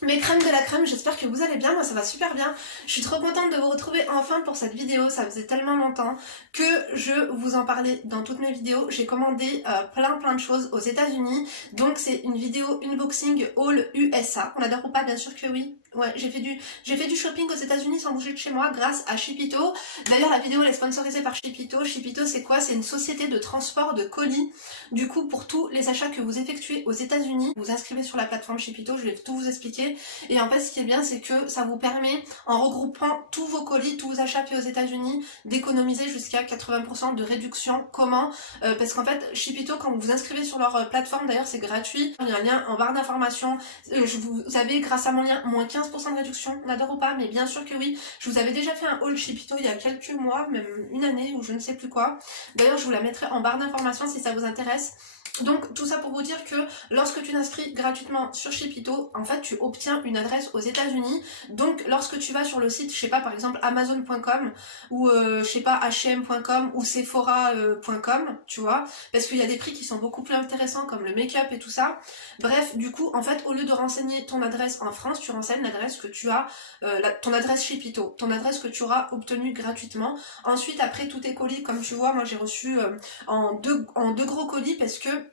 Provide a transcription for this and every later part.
Mes crèmes de la crème, j'espère que vous allez bien, moi ça va super bien. Je suis trop contente de vous retrouver enfin pour cette vidéo, ça faisait tellement longtemps que je vous en parlais dans toutes mes vidéos. J'ai commandé plein de choses aux États-Unis, donc c'est une vidéo unboxing haul USA. On adore ou pas? Bien sûr que oui. Ouais, j'ai fait du shopping aux États-Unis sans bouger de chez moi grâce à Shipito. D'ailleurs, la vidéo elle est sponsorisée par Shipito. Shipito, c'est quoi? C'est une société de transport de colis. Du coup, pour tous les achats que vous effectuez aux États-Unis, vous inscrivez sur la plateforme Shipito, je vais tout vous expliquer. Et en fait, ce qui est bien, c'est que ça vous permet, en regroupant tous vos colis, tous vos achats faits aux États-Unis, d'économiser jusqu'à 80% de réduction. Comment? Parce qu'en fait, Shipito, quand vous vous inscrivez sur leur plateforme, d'ailleurs, c'est gratuit. Il y a un lien en barre d'information. Vous avez, grâce à mon lien, moins 15% de réduction. On adore ou pas? Mais bien sûr que oui. Je vous avais déjà fait un haul Shipito il y a quelques mois, même une année ou je ne sais plus quoi. D'ailleurs, je vous la mettrai en barre d'information si ça vous intéresse. Donc tout ça pour vous dire que lorsque tu t'inscris gratuitement sur Shipito, en fait tu obtiens une adresse aux États-Unis. Donc lorsque tu vas sur le site, je sais pas, par exemple Amazon.com ou je sais pas H&M.com ou Sephora.com, tu vois, parce qu'il y a des prix qui sont beaucoup plus intéressants comme le make-up et tout ça. Bref, du coup, en fait, au lieu de renseigner ton adresse en France, tu renseignes l'adresse que tu as, ton adresse Shipito, ton adresse que tu auras obtenue gratuitement. Ensuite, après tous tes colis, comme tu vois, moi j'ai reçu en deux gros colis parce que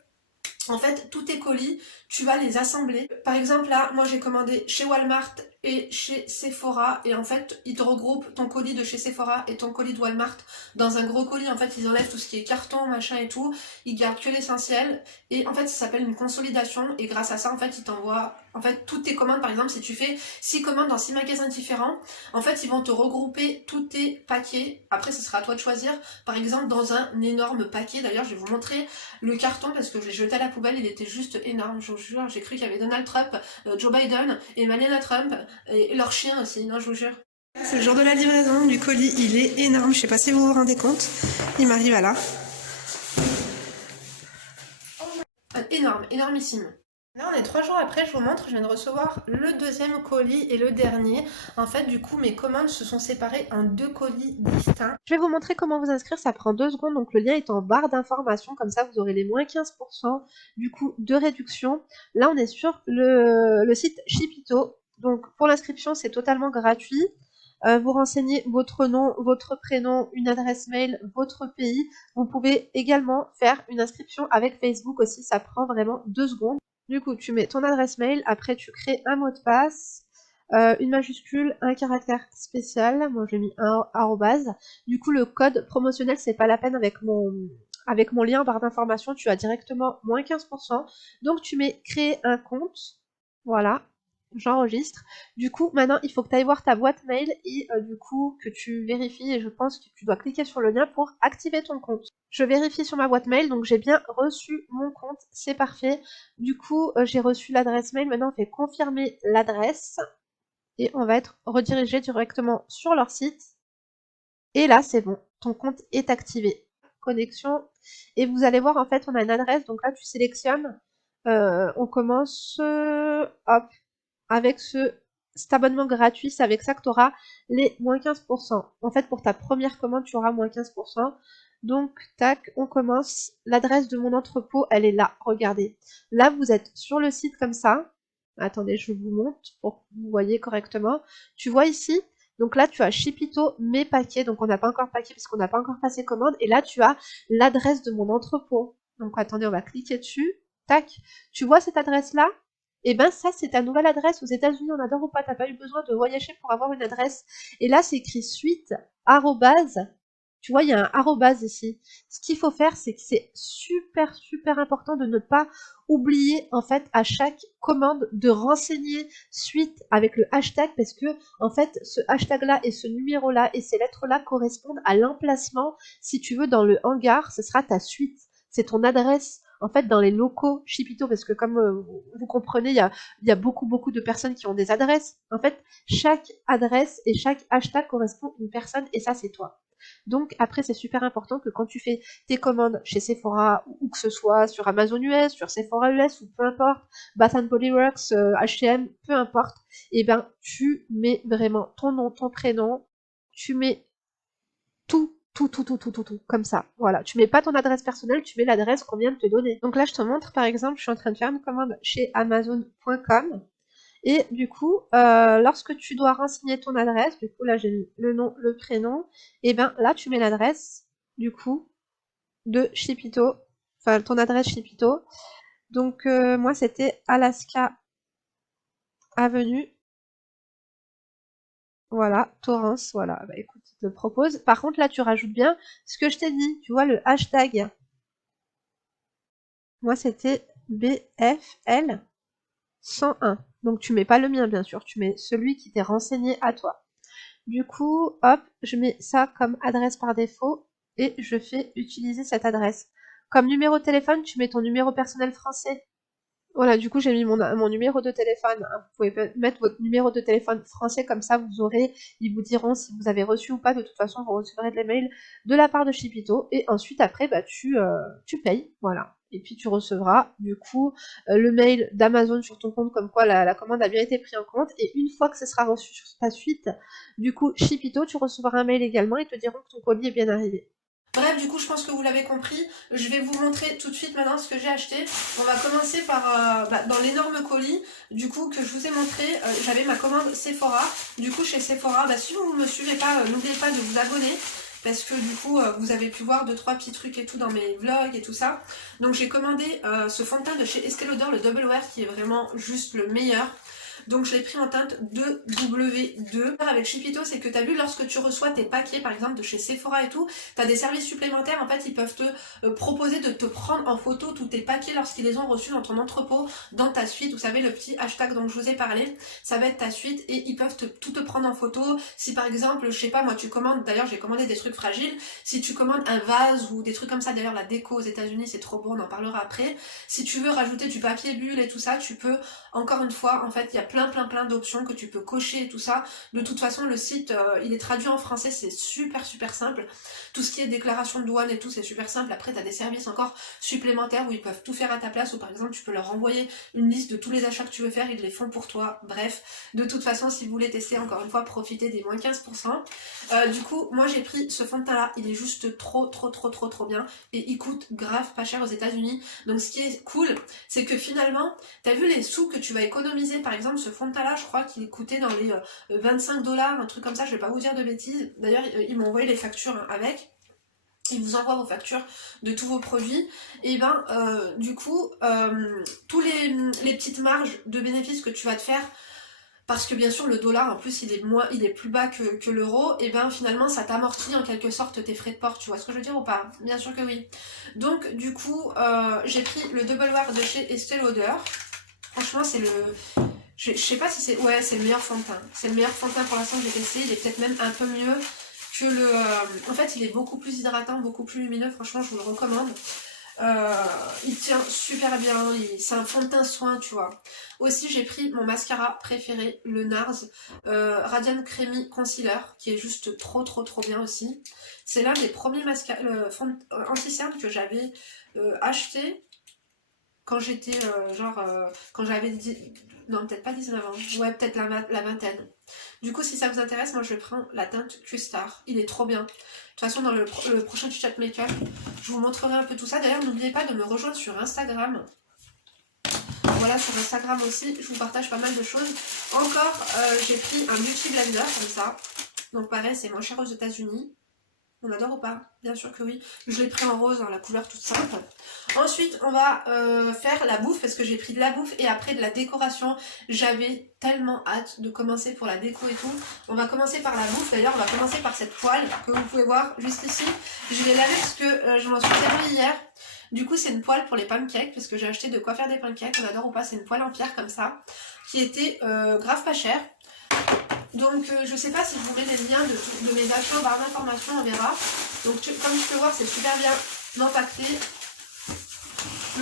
en fait, tous tes colis, tu vas les assembler. Par exemple, là, moi j'ai commandé chez Walmart et chez Sephora. Et en fait, ils te regroupent ton colis de chez Sephora et ton colis de Walmart dans un gros colis. En fait, ils enlèvent tout ce qui est carton, machin et tout. Ils gardent que l'essentiel. Et en fait, ça s'appelle une consolidation. Et grâce à ça, en fait, ils t'envoient en fait toutes tes commandes. Par exemple, si tu fais 6 commandes dans 6 magasins différents, en fait, ils vont te regrouper tous tes paquets. Après, ce sera à toi de choisir. Par exemple, dans un énorme paquet. D'ailleurs, je vais vous montrer le carton parce que je l'ai jeté à la poubelle, il était juste énorme, je vous jure, j'ai cru qu'il y avait Donald Trump, Joe Biden et Melania Trump et leur chien aussi, non je vous jure. C'est le jour de la livraison du colis, il est énorme, je sais pas si vous vous rendez compte, il m'arrive à là. Énorme, énormissime. Là, on est 3 jours après, je vous montre, je viens de recevoir le deuxième colis et le dernier. En fait, du coup, mes commandes se sont séparées en deux colis distincts. Je vais vous montrer comment vous inscrire, ça prend 2 secondes, donc le lien est en barre d'information, comme ça vous aurez les moins 15% du coup de réduction. Là, on est sur le site Shipito, donc pour l'inscription, c'est totalement gratuit. Vous renseignez votre nom, votre prénom, une adresse mail, votre pays. Vous pouvez également faire une inscription avec Facebook aussi, ça prend vraiment 2 secondes. Du coup, tu mets ton adresse mail, après tu crées un mot de passe, une majuscule, un caractère spécial, moi j'ai mis un arrobase. Du coup, le code promotionnel, c'est pas la peine avec mon lien en barre d'information, tu as directement moins 15%. Donc tu mets créer un compte, voilà, j'enregistre. Du coup, maintenant, il faut que tu ailles voir ta boîte mail et du coup, que tu vérifies et je pense que tu dois cliquer sur le lien pour activer ton compte. Je vérifie sur ma boîte mail, donc j'ai bien reçu mon compte, c'est parfait. Du coup, j'ai reçu l'adresse mail, maintenant on fait confirmer l'adresse et on va être redirigé directement sur leur site. Et là, c'est bon, ton compte est activé. Connexion. Et vous allez voir, en fait, on a une adresse, donc là, tu sélectionnes. On commence, hop, avec cet abonnement gratuit, c'est avec ça que tu auras les moins 15%. En fait, pour ta première commande, tu auras moins 15%. Donc, tac, on commence. L'adresse de mon entrepôt, elle est là. Regardez. Là, vous êtes sur le site comme ça. Attendez, je vous montre pour que vous voyez correctement. Tu vois ici, donc là, tu as Shipito, mes paquets. Donc, on n'a pas encore paquet parce qu'on n'a pas encore passé commande. Et là, tu as l'adresse de mon entrepôt. Donc, attendez, on va cliquer dessus. Tac. Tu vois cette adresse-là? Et ben ça, c'est ta nouvelle adresse aux États-Unis. On adore ou pas? T'as pas eu besoin de voyager pour avoir une adresse. Et là, c'est écrit suite, arrobase. Tu vois, il y a un arrobase ici. Ce qu'il faut faire, c'est que c'est super important de ne pas oublier, en fait, à chaque commande, de renseigner suite avec le hashtag, parce que, en fait, ce hashtag-là et ce numéro-là et ces lettres-là correspondent à l'emplacement. Si tu veux, dans le hangar, ce sera ta suite. C'est ton adresse en fait dans les locaux Shipito, parce que comme vous comprenez, il y a beaucoup de personnes qui ont des adresses. En fait, chaque adresse et chaque hashtag correspond à une personne et ça, c'est toi. Donc après, c'est super important que quand tu fais tes commandes chez Sephora ou que ce soit sur Amazon US, sur Sephora US ou peu importe, Bath Body Works, H&M, peu importe, et ben tu mets vraiment ton nom, ton prénom, tu mets tout, comme ça. Voilà. Tu mets pas ton adresse personnelle, tu mets l'adresse qu'on vient de te donner. Donc là, je te montre, par exemple, je suis en train de faire une commande chez Amazon.com. Et du coup, lorsque tu dois renseigner ton adresse, du coup là j'ai mis le nom, le prénom, et ben là tu mets l'adresse du coup de Chipito, enfin ton adresse Chipito. Donc moi c'était Alaska Avenue, voilà, Torrance, voilà. Bah écoute, il te le propose. Par contre là tu rajoutes bien ce que je t'ai dit, tu vois le hashtag. Moi c'était BFL 101. Donc tu mets pas le mien bien sûr, tu mets celui qui t'est renseigné à toi. Du coup, hop, je mets ça comme adresse par défaut et je fais utiliser cette adresse. Comme numéro de téléphone, tu mets ton numéro personnel français. Voilà, du coup, j'ai mis mon numéro de téléphone. Hein. Vous pouvez mettre votre numéro de téléphone français, comme ça, vous aurez, ils vous diront si vous avez reçu ou pas. De toute façon, vous recevrez de l'email de la part de Chipito. Et ensuite, après, bah, tu payes. Voilà. Et puis, tu recevras, du coup, le mail d'Amazon sur ton compte, comme quoi la commande a bien été prise en compte. Et une fois que ce sera reçu sur ta suite, du coup, Chipito, tu recevras un mail également et te diront que ton colis est bien arrivé. Bref, du coup, je pense que vous l'avez compris. Je vais vous montrer tout de suite maintenant ce que j'ai acheté. On va commencer par dans l'énorme colis, du coup, que je vous ai montré. J'avais ma commande Sephora. Du coup, chez Sephora, si vous ne me suivez pas, n'oubliez pas de vous abonner. Parce que du coup, vous avez pu voir 2-3 petits trucs et tout dans mes vlogs et tout ça. Donc j'ai commandé ce fond de teint de chez Estée Lauder, le Double Wear, qui est vraiment juste le meilleur. Donc je l'ai pris en teinte 2W2. Avec Chipito, c'est que tu as vu, lorsque tu reçois tes paquets, par exemple de chez Sephora et tout, tu as des services supplémentaires. En fait, ils peuvent te proposer de te prendre en photo tous tes paquets lorsqu'ils les ont reçus dans ton entrepôt, dans ta suite. Vous savez, le petit hashtag dont je vous ai parlé, ça va être ta suite et ils peuvent tout te prendre en photo. Si par exemple, je sais pas, moi tu commandes, d'ailleurs j'ai commandé des trucs fragiles, si tu commandes un vase ou des trucs comme ça, d'ailleurs la déco aux États-Unis c'est trop beau, on en parlera après. Si tu veux rajouter du papier bulle et tout ça, tu peux, encore une fois, en fait, il y a plein d'options que tu peux cocher et tout ça. De toute façon, le site, il est traduit en français, c'est super simple. Tout ce qui est déclaration de douane et tout, c'est super simple. Après, tu as des services encore supplémentaires où ils peuvent tout faire à ta place, ou par exemple, tu peux leur envoyer une liste de tous les achats que tu veux faire, ils les font pour toi. Bref, de toute façon, si vous voulez tester, encore une fois, profitez des moins 15%. Du coup, moi, j'ai pris ce fond de teint là, il est juste trop bien, et il coûte grave pas cher aux États-Unis. Donc, ce qui est cool, c'est que finalement, t'as vu les sous que tu vas économiser. Par exemple, ce fond de teint là, je crois qu'il coûtait dans les 25$, un truc comme ça, je vais pas vous dire de bêtises. D'ailleurs, ils m'ont envoyé les factures avec. Ils vous envoient vos factures de tous vos produits. Et ben, du coup, tous les petites marges de bénéfices que tu vas te faire, parce que bien sûr le dollar en plus il est plus bas que l'euro, et ben finalement ça t'amortit en quelque sorte tes frais de port, tu vois ce que je veux dire ou pas? Bien sûr que oui. Donc du coup j'ai pris le Double Wear de chez Estée Lauder. Franchement c'est le... Je sais pas si c'est... Ouais, c'est le meilleur fond de teint. C'est le meilleur fond de teint pour l'instant que j'ai testé. Il est peut-être même un peu mieux que le... En fait il est beaucoup plus hydratant, beaucoup plus lumineux. Franchement je vous le recommande. Il tient super bien, c'est un fond de teint soin, tu vois. Aussi, j'ai pris mon mascara préféré, le NARS Radiant Creamy Concealer, qui est juste trop bien aussi. C'est l'un des premiers mascaras anti-cerne que j'avais acheté quand j'étais quand j'avais non, peut-être pas 19 ans, ouais, peut-être la vingtaine. Du coup, si ça vous intéresse, moi je prends la teinte Q-Star, il est trop bien. De toute façon, dans le prochain tutoriel make-up, je vous montrerai un peu tout ça. D'ailleurs, n'oubliez pas de me rejoindre sur Instagram. Voilà, sur Instagram aussi, je vous partage pas mal de choses. Encore, j'ai pris un Beauty Blender comme ça. Donc pareil, c'est moins cher aux États-Unis. On adore ou pas? Bien sûr que oui. Je l'ai pris en rose, dans la couleur toute simple. Ensuite, on va faire la bouffe, parce que j'ai pris de la bouffe et après de la décoration. J'avais tellement hâte de commencer pour la déco et tout. On va commencer par la bouffe. D'ailleurs, on va commencer par cette poêle que vous pouvez voir juste ici. Je l'ai lavée parce que je m'en suis servi hier. Du coup, c'est une poêle pour les pancakes, parce que j'ai acheté de quoi faire des pancakes. On adore ou pas? C'est une poêle en pierre comme ça, qui était grave pas chère. Donc je sais pas si vous aurez les liens de mes achats en barre d'informations, on verra. Donc comme tu peux voir, c'est super bien empaqueté.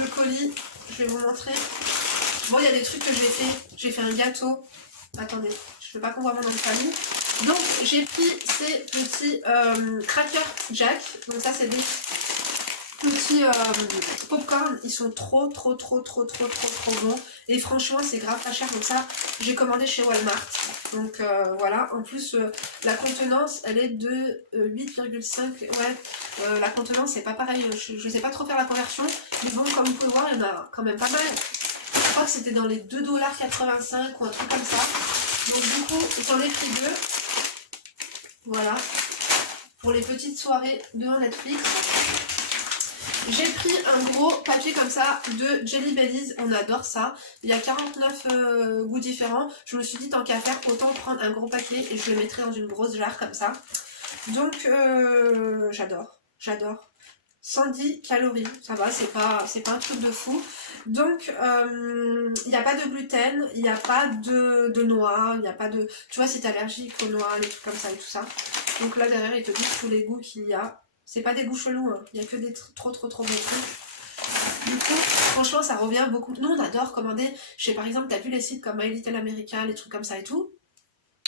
Le colis, je vais vous montrer. Bon, il y a des trucs que j'ai fait. J'ai fait un gâteau. Attendez, je veux pas qu'on voit mon nom de famille. Donc j'ai pris ces petits Cracker Jack. Donc ça c'est des petits popcorn, ils sont trop bons, et franchement c'est grave pas cher. Donc ça j'ai commandé chez Walmart, donc voilà. En plus la contenance elle est de 8,5, ouais. La contenance c'est pas pareil, je sais pas trop faire la conversion, mais bon, comme vous pouvez voir il y en a quand même pas mal. crois que c'était dans les 2,85 $ ou un truc comme ça. Donc du coup, j'en ai pris 2. Voilà. Pour les petites soirées devant Netflix. J'ai pris un gros papier comme ça de Jelly Bellies, on adore ça. Il y a 49 goûts différents. Je me suis dit tant qu'à faire, autant prendre un gros paquet et je le mettrai dans une grosse jarre comme ça. Donc j'adore. 110 calories, ça va, c'est pas un truc de fou. Donc il n'y a pas de gluten, il n'y a pas de noix, il n'y a pas de... Tu vois, si t'es allergique aux noix, les trucs comme ça et tout ça. Donc là derrière ils te disent tous les goûts qu'il y a. C'est pas des goûts chelous, hein. Il n'y a que des trop bons trucs. Du coup, franchement, ça revient beaucoup. Nous, on adore commander chez, par exemple, t'as vu les sites comme My Little America, les trucs comme ça et tout.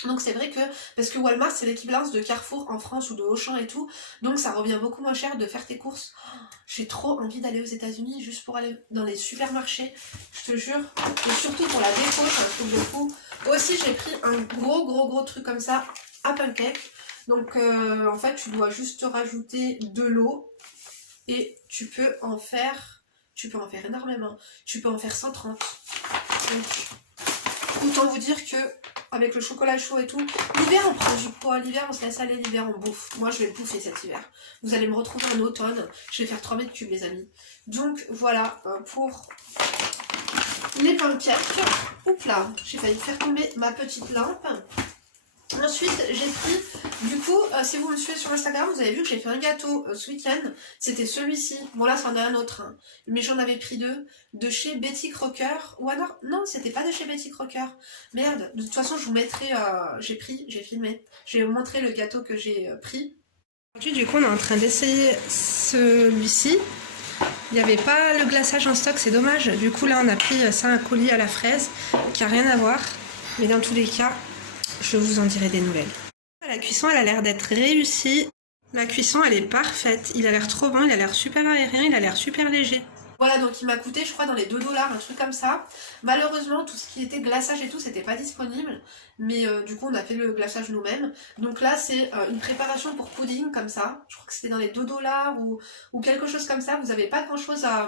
Donc c'est vrai que, parce que Walmart, c'est l'équivalence de Carrefour en France ou de Auchan et tout. Donc ça revient beaucoup moins cher de faire tes courses. Oh, j'ai trop envie d'aller aux États-Unis juste pour aller dans les supermarchés. Je te jure. Et surtout pour la déco, c'est un truc de fou. Aussi, j'ai pris un gros truc comme ça, Apple Cake. Donc en fait tu dois juste rajouter de l'eau et tu peux en faire énormément, tu peux en faire 130. Donc autant vous dire que avec le chocolat chaud et tout, l'hiver on prend du poids, l'hiver on se laisse aller, l'hiver on bouffe. Moi je vais bouffer cet hiver. Vous allez me retrouver en automne, je vais faire 3 mètres cubes les amis. Donc voilà pour les pancakes. Oups là, j'ai failli faire tomber ma petite lampe. Ensuite, j'ai pris, du coup, si vous me suivez sur Instagram, vous avez vu que j'ai fait un gâteau ce week-end. C'était celui-ci. Bon là, c'en est un autre. Hein. Mais j'en avais pris 2. De chez Betty Crocker. Ou alors, non, c'était pas de chez Betty Crocker. Merde. De toute façon, je vous mettrai, j'ai filmé. Je vais vous montrer le gâteau que j'ai pris. Aujourd'hui, du coup, on est en train d'essayer celui-ci. Il n'y avait pas le glaçage en stock, c'est dommage. Du coup, là, on a pris ça, un colis à la fraise, qui a rien à voir. Mais dans tous les cas... je vous en dirai des nouvelles. La cuisson, elle a l'air d'être réussie. La cuisson, elle est parfaite. Il a l'air trop bon, il a l'air super aérien, il a l'air super léger. Voilà, donc il m'a coûté, je crois, dans les 2 $, un truc comme ça. Malheureusement, tout ce qui était glaçage et tout, c'était pas disponible. Mais du coup, on a fait le glaçage nous-mêmes. Donc là, c'est une préparation pour pudding, comme ça. Je crois que c'était dans les 2 $ ou quelque chose comme ça. Vous n'avez pas grand-chose à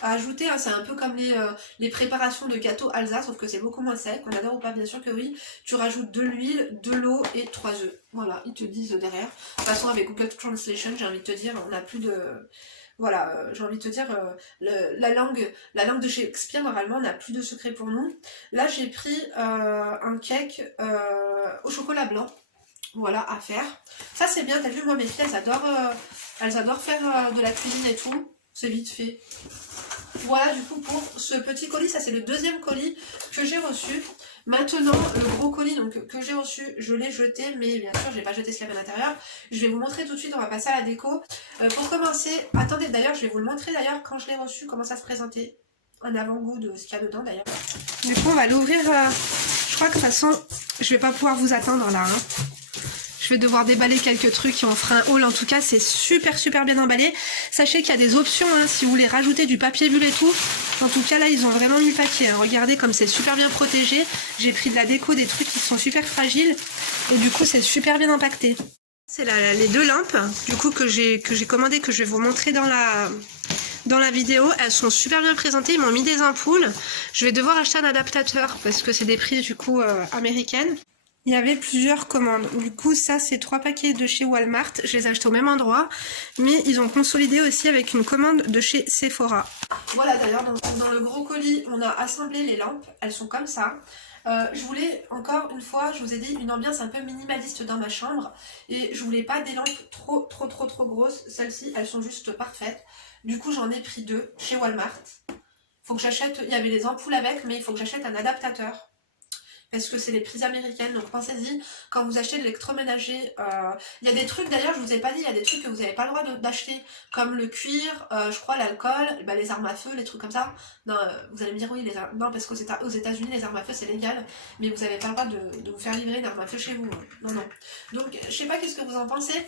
ajouter, hein. C'est un peu comme les préparations de gâteau Alsace, sauf que c'est beaucoup moins sec. On adore ou pas, bien sûr que oui. Tu rajoutes de l'huile, de l'eau et 3 œufs. Voilà, ils te disent derrière. De toute façon, avec Google Translation, j'ai envie de te dire, on n'a plus de... Voilà, j'ai envie de te dire, la langue de Shakespeare, normalement, n'a plus de secret pour nous. Là, j'ai pris un cake au chocolat blanc. Voilà, à faire. Ça, c'est bien, t'as vu, moi, mes filles, elles adorent faire de la cuisine et tout. C'est vite fait. Voilà du coup pour ce petit colis, ça c'est le deuxième colis que j'ai reçu. Maintenant le gros colis donc, que j'ai reçu, je l'ai jeté, mais bien sûr j'ai pas jeté ce qu'il y avait à l'intérieur. Je vais vous montrer tout de suite, on va passer à la déco. Pour commencer, attendez d'ailleurs, je vais vous le montrer d'ailleurs quand je l'ai reçu, comment ça se présentait. Un avant-goût de ce qu'il y a dedans d'ailleurs. Du coup on va l'ouvrir, je crois que de toute façon je vais pas pouvoir vous attendre là. Hein. Je vais devoir déballer quelques trucs et on fera un haul. En tout cas, c'est super bien emballé. Sachez qu'il y a des options hein, si vous voulez rajouter du papier bulle et tout. En tout cas, là, ils ont vraiment mis le papier. Hein. Regardez comme c'est super bien protégé. J'ai pris de la déco, des trucs qui sont super fragiles. Et du coup, c'est super bien impacté. C'est les 2 lampes du coup que j'ai commandées, que je vais vous montrer dans la vidéo. Elles sont super bien présentées. Ils m'ont mis des ampoules. Je vais devoir acheter un adaptateur parce que c'est des prises du coup américaines. Il y avait plusieurs commandes. Du coup, ça, c'est 3 paquets de chez Walmart. Je les ai achetés au même endroit. Mais ils ont consolidé aussi avec une commande de chez Sephora. Voilà, d'ailleurs, dans le gros colis, on a assemblé les lampes. Elles sont comme ça. Je voulais, encore une fois, je vous ai dit, une ambiance un peu minimaliste dans ma chambre. Et je voulais pas des lampes trop grosses. Celles-ci, elles sont juste parfaites. Du coup, j'en ai pris 2 chez Walmart. Faut que j'achète... Il y avait les ampoules avec, mais il faut que j'achète un adaptateur. Parce que c'est les prises américaines, donc pensez-y, quand vous achetez de l'électroménager, il y a des trucs, d'ailleurs je vous ai pas dit, il y a des trucs que vous n'avez pas le droit d'acheter, comme le cuir, je crois l'alcool, bah, les armes à feu, les trucs comme ça. Non, vous allez me dire oui, non parce qu'aux États-Unis les armes à feu c'est légal, mais vous n'avez pas le droit de vous faire livrer une arme à feu chez vous. Non. Donc je sais pas qu'est-ce que vous en pensez,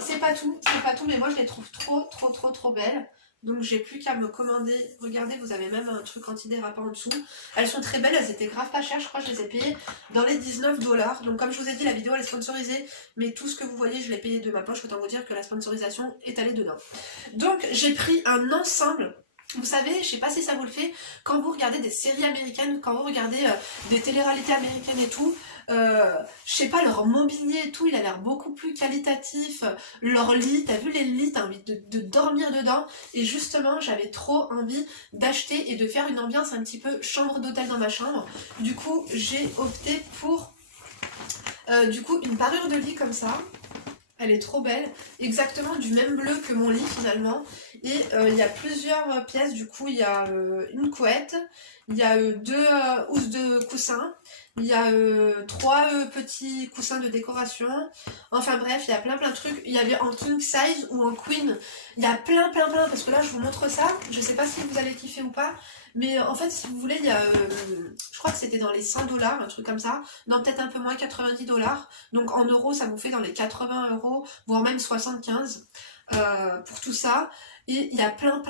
c'est pas tout, mais moi je les trouve trop belles. Donc j'ai plus qu'à me commander. Regardez, vous avez même un truc antidérapant en dessous. Elles sont très belles, elles étaient grave pas chères. Je crois que je les ai payées dans les 19 $. Donc comme je vous ai dit, la vidéo elle est sponsorisée. Mais tout ce que vous voyez, je l'ai payé de ma poche. Autant vous dire que la sponsorisation est allée dedans. Donc j'ai pris un ensemble Vous savez, je sais pas si ça vous le fait, quand vous regardez des séries américaines, quand vous regardez des télé-réalités américaines et tout, je sais pas, leur mobilier et tout, il a l'air beaucoup plus qualitatif. Leur lit, t'as vu les lits, t'as envie de dormir dedans. Et justement, j'avais trop envie d'acheter et de faire une ambiance un petit peu chambre d'hôtel dans ma chambre. Du coup, j'ai opté pour une parure de lit comme ça. Elle est trop belle, exactement du même bleu que mon lit finalement. Et il y a plusieurs pièces, du coup il y a une couette, il y a deux housses de coussins, il y a trois petits coussins de décoration. Enfin bref, il y a plein de trucs. Il y avait en king size ou en queen. Il y a plein, parce que là je vous montre ça. Je sais pas si vous allez kiffer ou pas. Mais en fait, si vous voulez, il y a, je crois que c'était dans les 100 $, un truc comme ça. Non, peut-être un peu moins, 90 $. Donc en euros, ça vous fait dans les 80 €, voire même 75 pour tout ça. Et il y a plein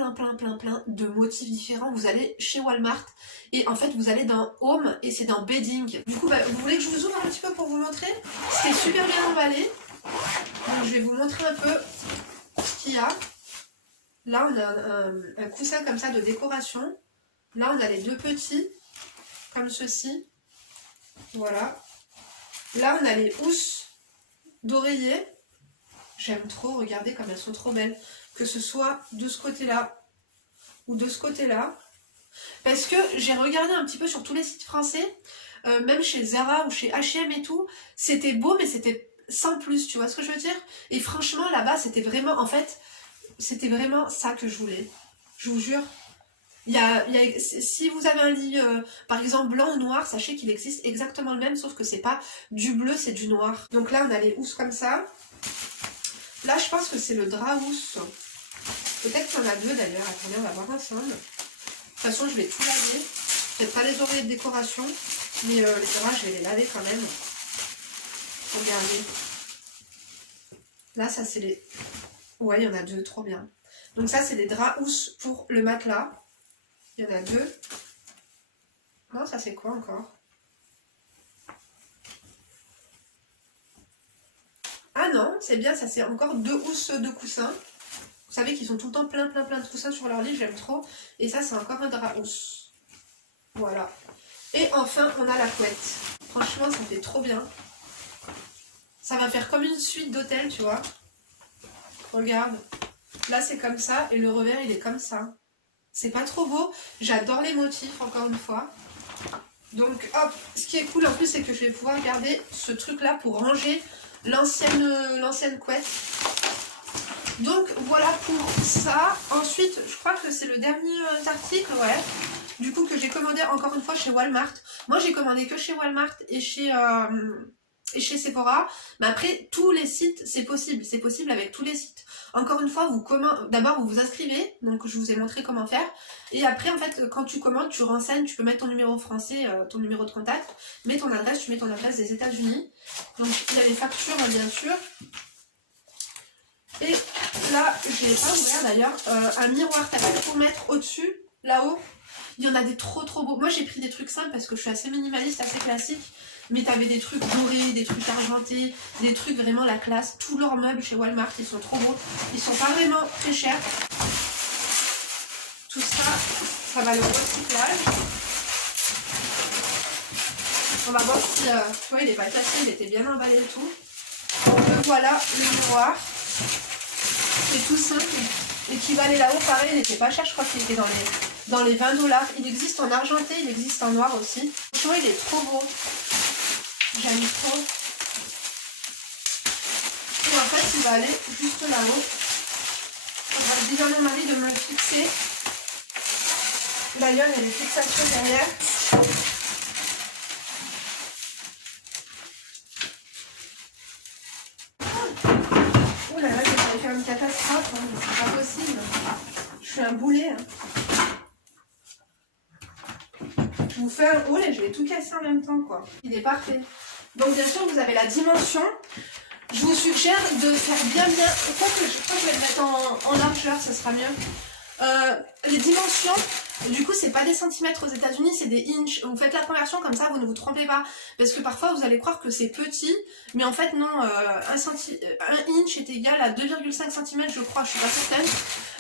de motifs différents. Vous allez chez Walmart et en fait vous allez dans Home et c'est dans Bedding. Du coup, vous voulez que je vous ouvre un petit peu pour vous montrer? C'était super bien emballé. Donc je vais vous montrer un peu ce qu'il y a. Là on a un coussin comme ça de décoration. Là on a les deux petits, comme ceci. Voilà. Là on a les housses d'oreiller. J'aime trop, regardez comme elles sont trop belles. Que ce soit de ce côté-là ou de ce côté-là. Parce que j'ai regardé un petit peu sur tous les sites français, même chez Zara ou chez H&M et tout, c'était beau mais c'était sans plus, tu vois ce que je veux dire? Et franchement là-bas c'était vraiment, en fait, c'était vraiment ça que je voulais. Je vous jure. Si vous avez un lit, par exemple blanc ou noir, sachez qu'il existe exactement le même, sauf que c'est pas du bleu, c'est du noir. Donc là on a les housses comme ça. Là je pense que c'est le drap housse. Peut-être qu'il y en a deux d'ailleurs, attendez, on va voir ensemble. De toute façon, je vais tout laver. Peut-être pas les oreillers de décoration, mais les draps, je vais les laver quand même. Regardez. Là, ça c'est les... Ouais, il y en a deux, trop bien. Donc ça, c'est des draps housses pour le matelas. Il y en a deux. Non, ça c'est quoi encore? Ah non, c'est bien, ça c'est encore deux housses de coussins. Vous savez qu'ils sont tout le temps plein de coussins sur leur lit, j'aime trop. Et ça, c'est encore un drap housse. Voilà. Et enfin, on a la couette. Franchement, ça fait trop bien. Ça va faire comme une suite d'hôtel, tu vois. Regarde. Là, c'est comme ça. Et le revers, il est comme ça. C'est pas trop beau. J'adore les motifs, encore une fois. Donc, hop. Ce qui est cool, en plus, c'est que je vais pouvoir garder ce truc-là pour ranger l'ancienne couette. Donc voilà pour ça. Ensuite, je crois que c'est le dernier article, ouais. Du coup, que j'ai commandé encore une fois chez Walmart. Moi, j'ai commandé que chez Walmart et chez Sephora. Mais après, tous les sites, c'est possible. C'est possible avec tous les sites. Encore une fois, d'abord vous vous inscrivez. Donc, je vous ai montré comment faire. Et après, en fait, quand tu commandes, tu renseignes. Tu peux mettre ton numéro français, ton numéro de contact. Mets ton adresse, tu mets ton adresse des États-Unis. Donc, il y a les factures, bien sûr. Et là, je l'ai pas ouvert d'ailleurs, un miroir tape pour mettre au-dessus, là-haut. Il y en a des trop beaux. Moi j'ai pris des trucs simples parce que je suis assez minimaliste, assez classique. Mais t'avais des trucs dorés, des trucs argentés, des trucs vraiment la classe. Tous leurs meubles chez Walmart, ils sont trop beaux. Ils sont pas vraiment très chers. Tout ça, ça va le recyclage. On va voir si, tu vois, il est pas cassé, il était bien emballé et tout. Donc voilà le miroir. C'est tout simple et qui va aller là-haut, pareil, il n'était pas cher, je crois qu'il était dans les 20 $. Il existe en argenté, il existe en noir aussi. Franchement, il est trop beau. J'aime trop. Et en fait, il va aller juste là-haut. On va dire à mon mari de me le fixer. D'ailleurs, il y a les fixations derrière. Oh là là, j'ai faire une catastrophe, hein, c'est pas possible. Je suis un boulet. Hein. Je vous fais un haul et je vais tout casser en même temps, quoi. Il est parfait. Donc bien sûr, vous avez la dimension. Je vous suggère de faire bien. Je crois que je vais le mettre en largeur, ça sera mieux. Les dimensions, du coup, c'est pas des centimètres aux États-Unis, c'est des inches. Vous faites la conversion comme ça, vous ne vous trompez pas. Parce que parfois, vous allez croire que c'est petit, mais en fait, non. 1 inch est égal à 2,5 cm, je crois, je suis pas certaine.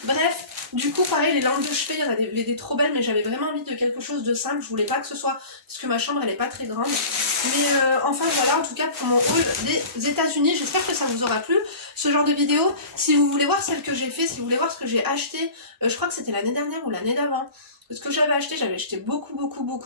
Bref, Du coup, pareil, les lampes de chevet, il y en avait des trop belles, mais j'avais vraiment envie de quelque chose de simple. Je voulais pas que ce soit, parce que ma chambre, elle est pas très grande. Mais enfin, voilà, en tout cas, pour mon haul des États-Unis, j'espère que ça vous aura plu, ce genre de vidéo. Si vous voulez voir celle que j'ai fait, si vous voulez voir ce que j'ai acheté, je crois que c'était l'année dernière ou l'année d'avant. Ce que j'avais acheté beaucoup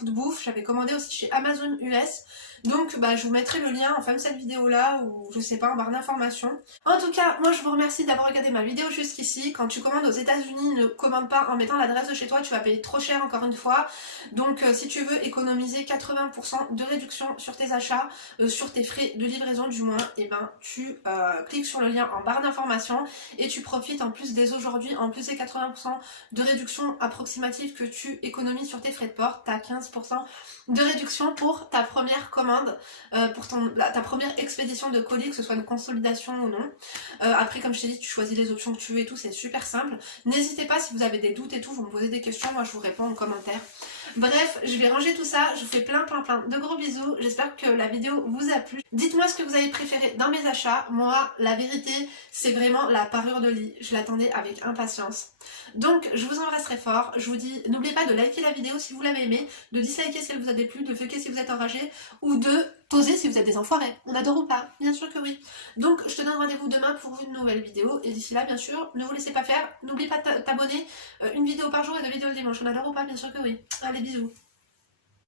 de bouffe. J'avais commandé aussi chez Amazon US. Donc bah, je vous mettrai le lien en fin de cette vidéo là, ou je sais pas, en barre d'informations. En tout cas, moi je vous remercie d'avoir regardé ma vidéo jusqu'ici. Quand tu commandes aux États-Unis, ne commande pas en mettant l'adresse de chez toi, tu vas payer trop cher encore une fois. Donc si tu veux économiser 80% de réduction sur tes achats, sur tes frais de livraison du moins, et ben tu cliques sur le lien en barre d'informations et tu profites en plus dès aujourd'hui, en plus des 80% de réduction approximative que tu économises sur tes frais de port, tu as 15% de réduction pour ta première commande, pour ta première expédition de colis, que ce soit une consolidation ou non. Après, comme je t'ai dit, tu choisis les options que tu veux et tout, c'est super simple. N'hésitez pas si vous avez des doutes et tout, vous me posez des questions, moi je vous réponds en commentaire. Bref, je vais ranger tout ça, je vous fais plein de gros bisous, j'espère que la vidéo vous a plu. Dites-moi ce que vous avez préféré dans mes achats. Moi, la vérité, c'est vraiment la parure de lit, je l'attendais avec impatience. Donc, je vous embrasse très fort, je vous dis, n'oubliez pas de liker la vidéo si vous l'avez aimée, de disliker si elle vous a déplu, de fucker si vous êtes enragé, ou de poser si vous êtes des enfoirés. On adore ou pas? Bien sûr que oui. Donc, je te donne rendez-vous demain pour une nouvelle vidéo, et d'ici là, bien sûr, ne vous laissez pas faire, n'oublie pas de t'abonner, une vidéo par jour et 2 vidéos le dimanche. On adore ou pas? Bien sûr que oui. Allez, bisous.